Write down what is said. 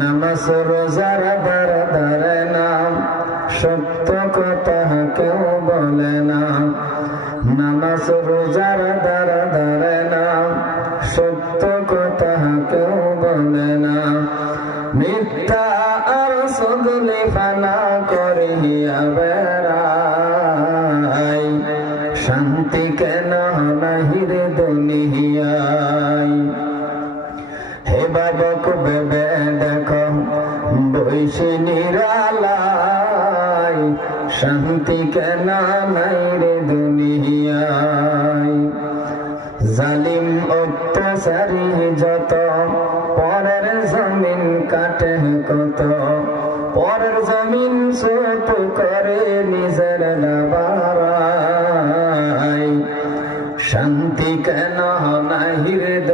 নামাজ রোজার ধারে নাম সত্য কথা কেউ বলে না। নামাজ রোজার ধারে নাম সত্য কথা কেউ বলে না। মিথ্যা আর সদলে ফানা করিয়া বেড়াই, শান্তি কেন নাহির দুনিয়ায়। হে বাবক বেবে দেখো বৈশি নিরালাই, শান্তি কেন নাই রে দুনিয়ায়। জালিম অত্যাচারী যত পরের জমিন কাটে কত, পরের জমিন ছোট করে নিজের নাবারাই, শান্তি কেন